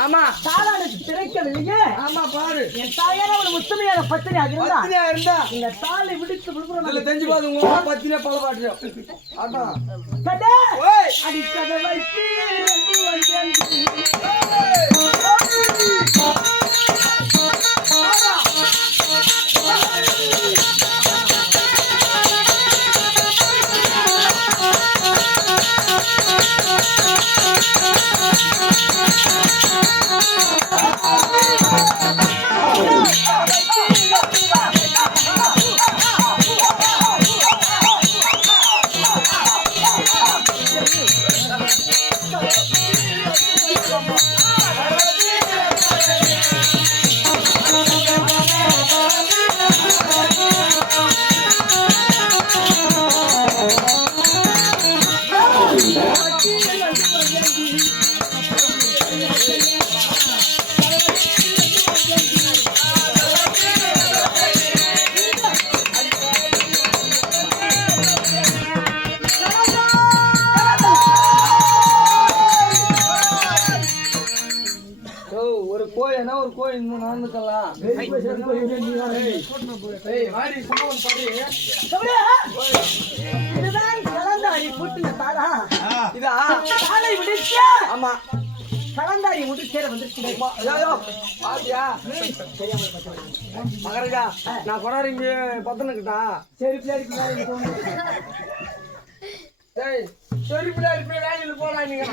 ஆமா தாளானுக்கு திரைக்கவில்லையே. ஆமா பாரு, என் தாயார ஒரு முத்துமையான பத்தினியாக இருந்தா இந்த தாளை விடுத்து விடுப்புறம் தெரிஞ்சு பாது உங்க பத்தினியா பல பாட்டு. அதான் கதை அடிக்கதை வைத்து ஒரு கோயில்னா ஒரு கோயில் இன்னும் நடந்துக்கலாம். ஆமா கலந்தாரி விட்டு சேர வந்துருச்சு. மகராஜா நான் கொண்டாடி இங்க பத்தனுக்கிட்டா சரி பிள்ளைக்கு சரி பிள்ளையாடி வேலையில் போனா நீங்க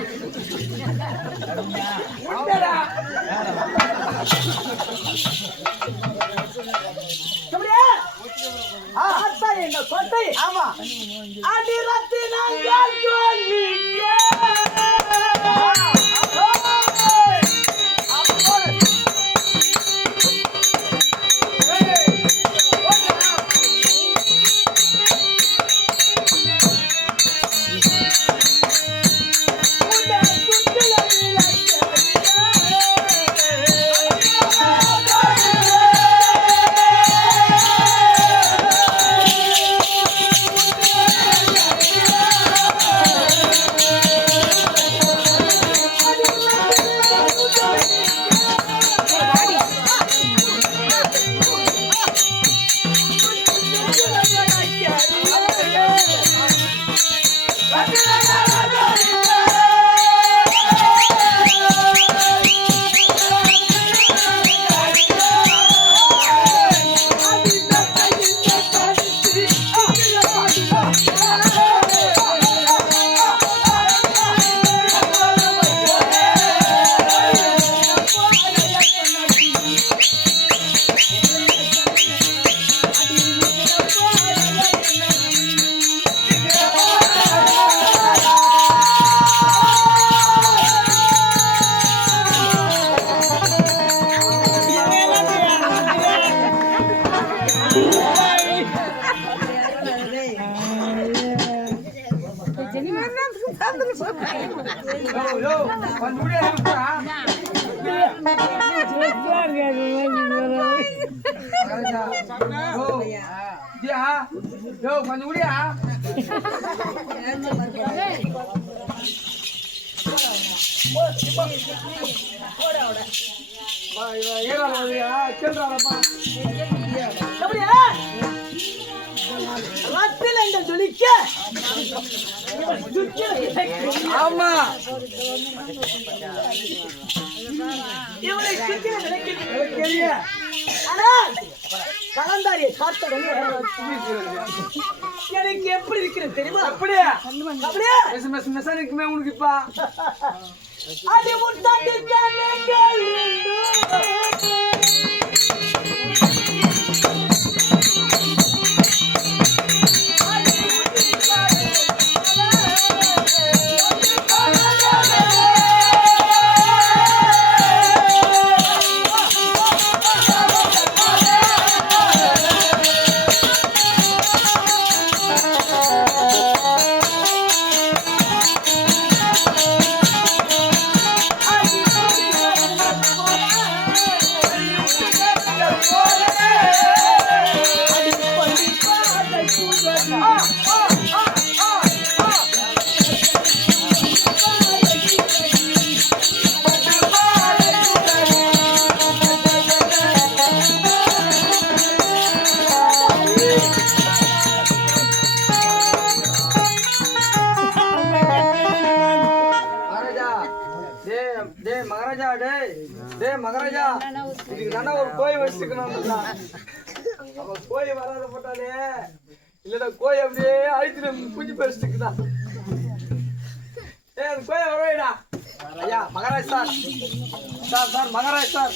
கோட்டை. ஆமா அடி ரத்தினங்கள் கொஞ்சம் முடியா ஆமா கலந்தாரியை பார்த்த எனக்கு எப்படி இருக்கிறது தெரியுமா? அப்படியே அப்படியே இருக்குமே உனக்கு இப்ப அது முட்டாட்டி டேய் மகாராஜா டேய் மகாராஜா இதுக்கு தானே ஒரு கோய் வச்சுக்கணும் அவன் கோய் வராத போட்டாலே இல்லடா கோய் அப்படியே அழித்து குஞ்சு பறிச்சுக்குதா ஏய் அந்த கோய் வரவேடா ஐயா மகாராஜ் சார் மகாராஜ் சார்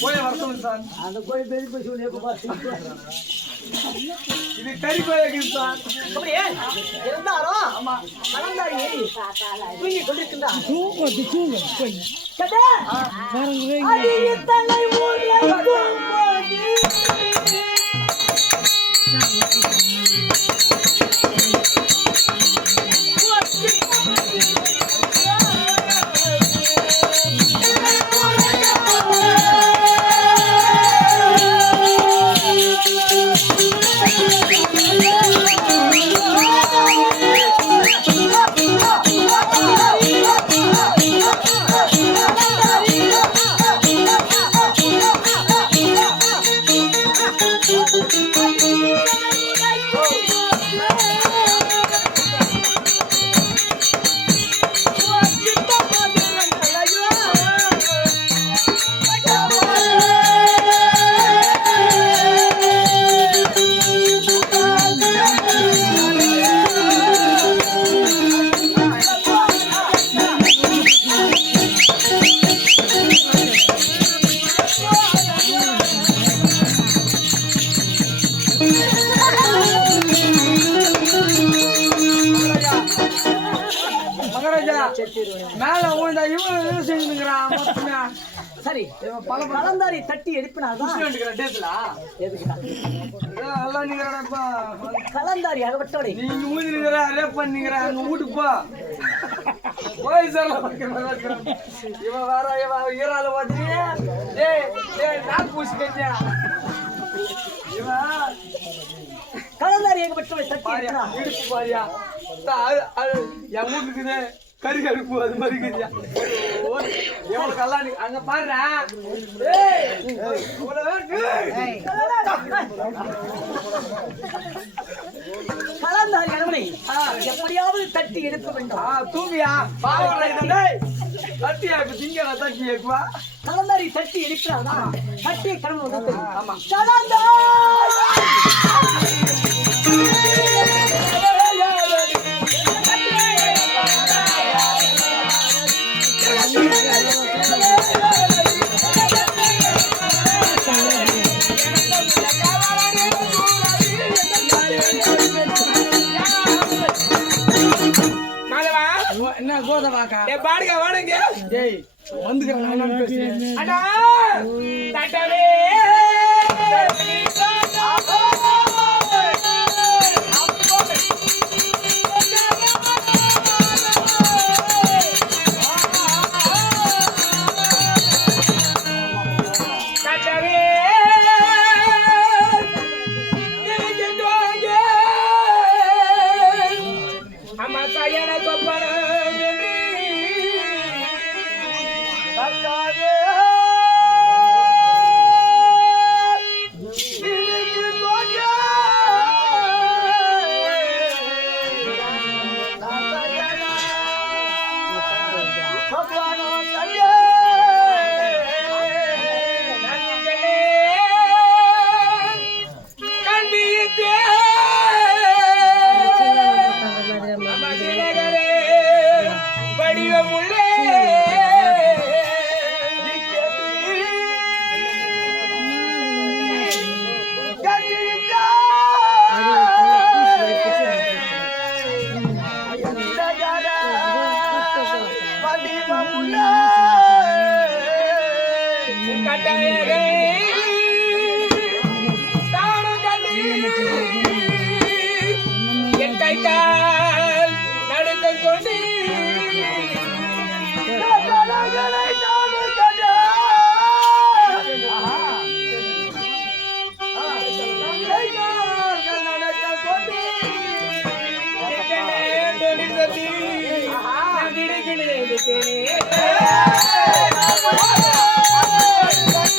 கோய் வர சொல்லுங்க சார் அந்த கோயில் பெரிய பசு எப்ப பாத்து இது கறி கோய் சார் அப்படியே இருந்தாரோ ஆமா கலந்தாரி தூங்கி கொண்டிருக்கின்றார் தூங்கு கதா அடி தலை மூலைக்கும் மேல ஊழ்ந்தா இவன் செஞ்சுக்கிறான் சரி பல கலந்தாரி தட்டி எடுப்பினாதான் கலந்தாரி அகப்பட்டோட நீங்க ஊதினுங்கிற ரேப் பண்ணிக்கிற அங்க வீட்டுக்கு போ போய் சார் இவன் வேற இவன் ஈரால பாத்தீங்க நாக்கு பூசி கட்டியா இவன் கலந்தாரி அகப்பட்டோட தட்டி எடுப்பினா இடுப்பு பாரியா என் வீட்டுக்குது கறி கடுப்பு அது மாதிரி கறியா எவ்வளவு கல்லாணி அங்க பாருடா கலந்தாரி அரவணை எப்படியாவது தட்டி எடுக்க வேண்டும் தூங்கியா தட்டியா இப்ப திங்கடா தட்டி ஏக்குவா கலந்தாரி தட்டி எடுக்கிறாதான் தட்டி கடவுள் ஆமா என்ன கோதவாக்கா பாடுங்க வாடுங்க ஜெய் வந்துக்கிறேன் அடா தட்டவே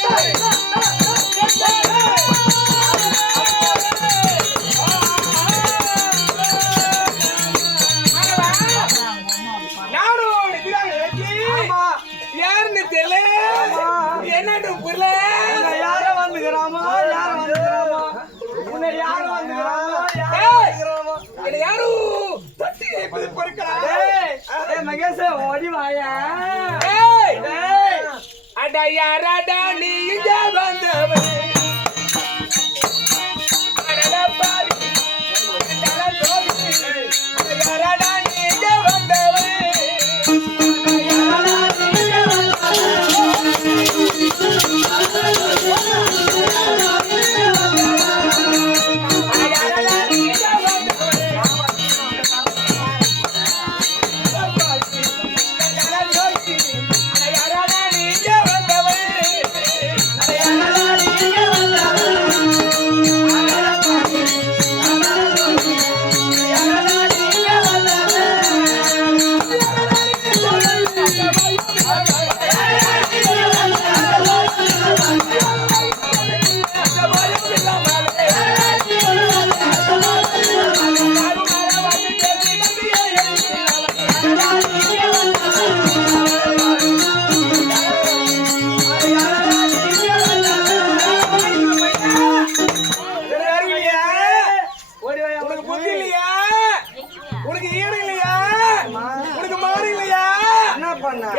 Hey! தெரியல என்னன்னு புரியல யாரும் வந்துக்கிறாமா யாரும் வந்துக்கிறாமா உன்னை யாரும் வந்துக்கிறாமா என்ன யாரும் தட்டி பொறுக்கிறா மகேஷ் ஓடி வாயா அடா யாராடா நீ இங்க வந்தவன் அடடா பாவி அடடா தோவி யாராடா நீ இங்க வந்தவன்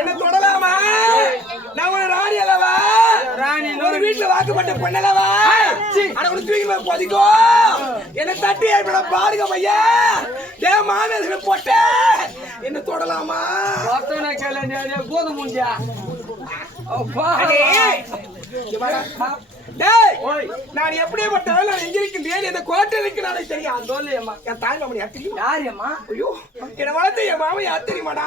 என்ன தொடலாமா நான் ஒரு ராணி அல்லவா ராணி ஒரு வீட்டுல வாக்குப்பட்ட பொண்ணலவா அட ஒரு தூக்கி போதிக்கோ என்ன தட்டி ஏற்பட பாருங்க பையா ஏ மாமேஸ்ல போட்ட என்ன தொடலாமா வார்த்தனை கேளண்டியா கோது மூஞ்சா நான் எப்படி பட்டாலும் நான் எங்க இருக்கின்றேன் இந்த கோட்டைக்கு நானே தெரியும் சொல்லியம்மா என் தாய் மாமன் யாத்திரி யாரியம்மா ஐயோ என்ன வளர்த்து என் மாமன் யாத்திரிமாடா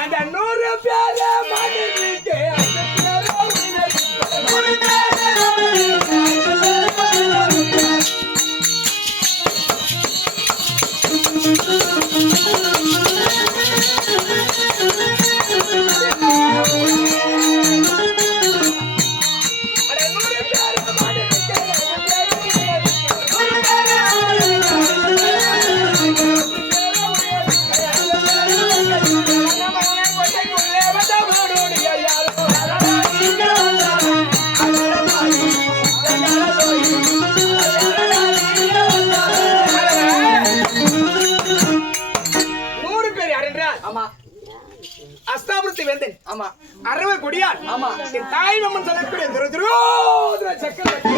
அந்த 100 பேர மனிதனுக்கு அஸ்தாபுரத்தை வேந்தன் ஆமா அரவ கொடியார் ஆமா என் தாய் மாமன் சொல்லக்கூடிய சக்கரவர்த்தி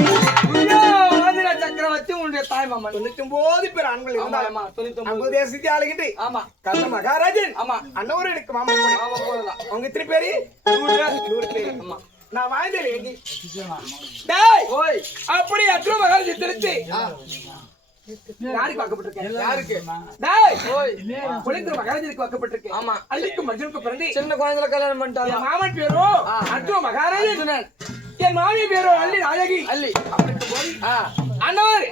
சக்கரவர்த்தி உன்னுடைய தாய் மாமன் 99 பேர் ஆண்கள் இருந்தாலும் 99 தேசத்தை ஆளுகிட்டு ஆமா கந்த மகாராஜன் ஆமா அண்ணவரும் எனக்கு மாமன் ஆமா போடலாம் அவங்க இத்தனை பேரு 100 பேரு ஆமா நான் வாழ்ந்தேன் எங்க டேய் ஓய் அப்படி அற்ற மகாராஜன் தெரிஞ்சு யாருக்கு வாக்கப்பட்டிருக்கேன் யாருக்கு டேய் ஓய் புலிந்திர மகாராஜனுக்கு வாக்கப்பட்டிருக்கேன் ஆமா அள்ளிக்கும் மர்ஜனுக்கு பிறந்து சின்ன குழந்தைல கல்யாணம் பண்ணிட்டாங்க என் மாமன் பேரோ அற்ற மகாராஜன் என் மாமி பேரோ அள்ளி நாயகி அள்ளி அப்படின்ட்டு போய் அண்ணவர்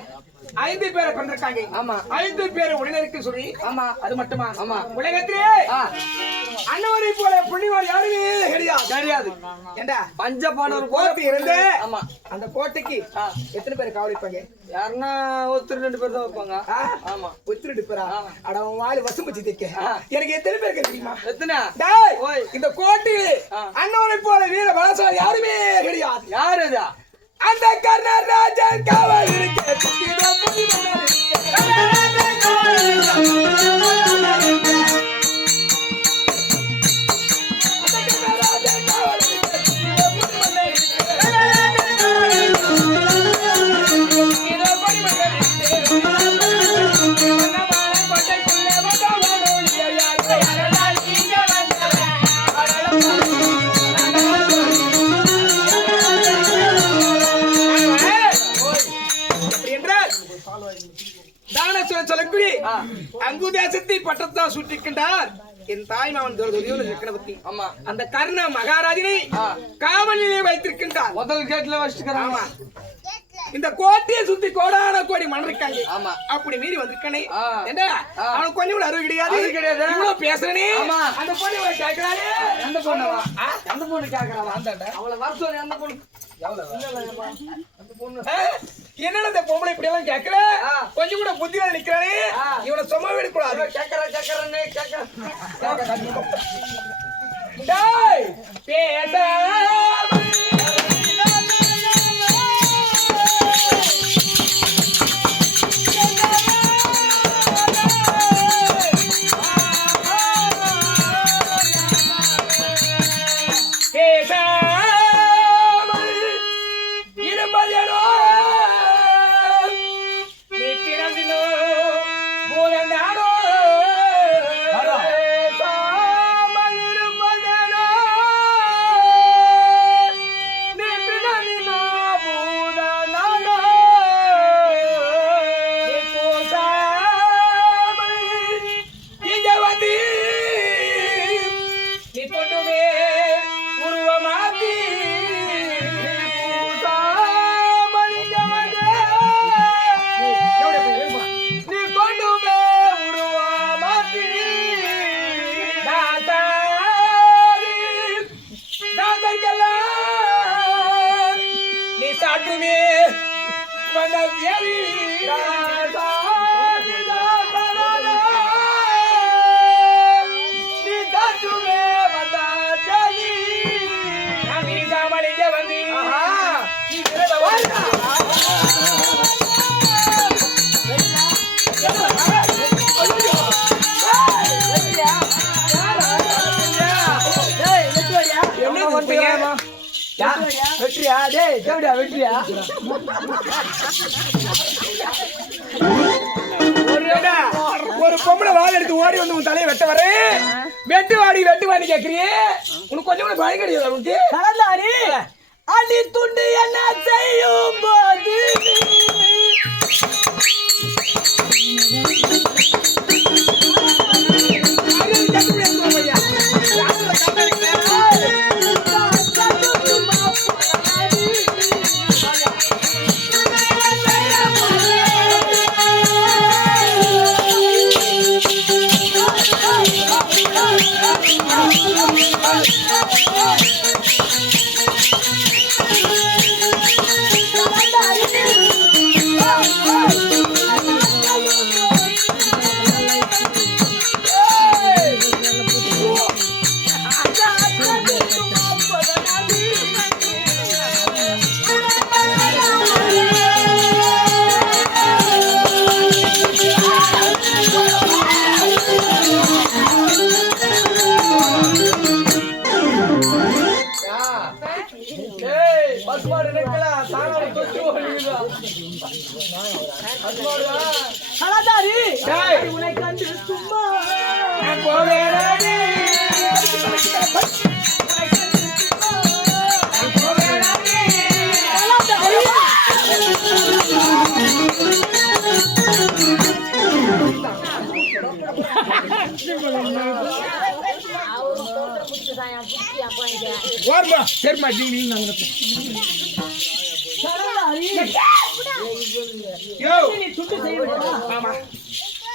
5 பேரை கொண்டிருக்காங்க ஆமா 5 பேரை உடனருக்கு சொல்லி ஆமா அது மட்டுமா ஆமா உலகத்திலே அண்ணவரை போல புண்ணியவான் யாருமே கிடையாது கிடையாது ஏண்டா பஞ்ச பாண்டவர் கோட்டை இருந்து ஆமா அந்த கோட்டைக்கு எத்தனை பேர் காவலிப்பாங்க யாருன்னா ஒருத்தர் 2 பேர் தான் வைப்பாங்க ஆமா ஒத்துட்டு பேரா அட அவன் வாலி வசம் வச்சு தைக்க எனக்கு எத்தனை பேர் தெரியுமா எத்தனை டேய் இந்த கோட்டையில் அண்ணவரை போல வீர பலசாலி யாருமே கிடையாது யாரு அது அந்த கர்ணராஜன் காவல் இருக்க சொல்லக்கூடிய அங்குதேசத்தை பட்டத்தான் சுட்டிக்கின்றார் என் தாய் மாமன் சக்கரவர்த்தி ஆமா அந்த கர்ண மகாராஜனை காவலிலே வைத்திருக்கின்றார் முதல் கேட்ல வச்சுக்கிறாங்க இந்த கோட்டையை சுத்தி கோடான கோடி மண் இருக்காங்க ஆமா அப்படி மீறி வந்திருக்கானே என்ன அவனுக்கு கொஞ்சம் கூட அறிவு கிடையாது இவ்வளவு பேசுறனே அந்த பொண்ணு கேட்கிறானே அந்த பொண்ணு கேட்கறான் அந்த அவளை வர சொல்லி அந்த பொண்ணு என்னடா இந்த பொம்பளை இப்படி எல்லாம் கேட்கல கொஞ்சம் கூட புத்தி வேலை நிக்கிறானே இவனை சும்மா விடக்கூடாது வெற்றியா டேய் தேவடியா வெற்றியா ஒரு பொம்பளை வாள் எடுத்து ஓடி வந்து உன் தலையை வெட்ட வர வெட்டு வாடி கேக்குறியே உனக்கு கொஞ்சம் கூட பயம் கிடையாது உனக்கு கடலாரி அடி துண்டு என்ன செய்யும் போது உன்னை கண்டு சும்மா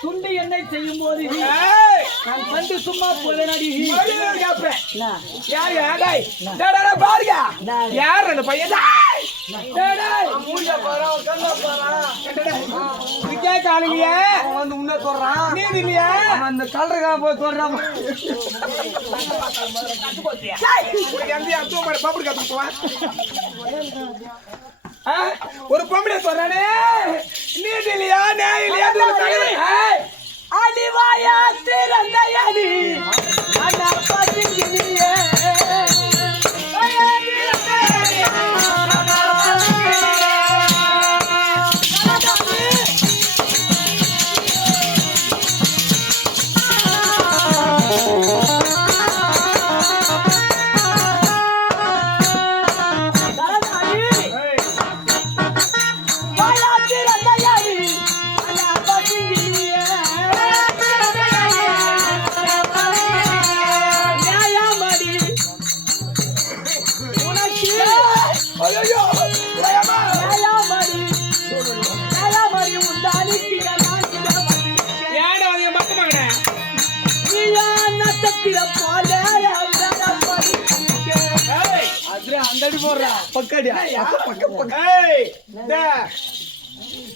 துண்டு என்னை செய்யும் போது நான் கண்டு சும்மா போதனடி பாருங்க யார் அந்த பையன் காலையில வந்து உன்ன சொல்றான் நீதி இல்லையா அந்த கலருக்கா போய் சொல்றான் ஒரு பொம்பளை சொல்றானே நீதி இல்லையா நியாயம் இல்லையா அடிவாயா திறந்தையடி அண்ணா பசிக்கிறியே அந்த அடி போடுறா பக்கடியா ஏய், டேய்,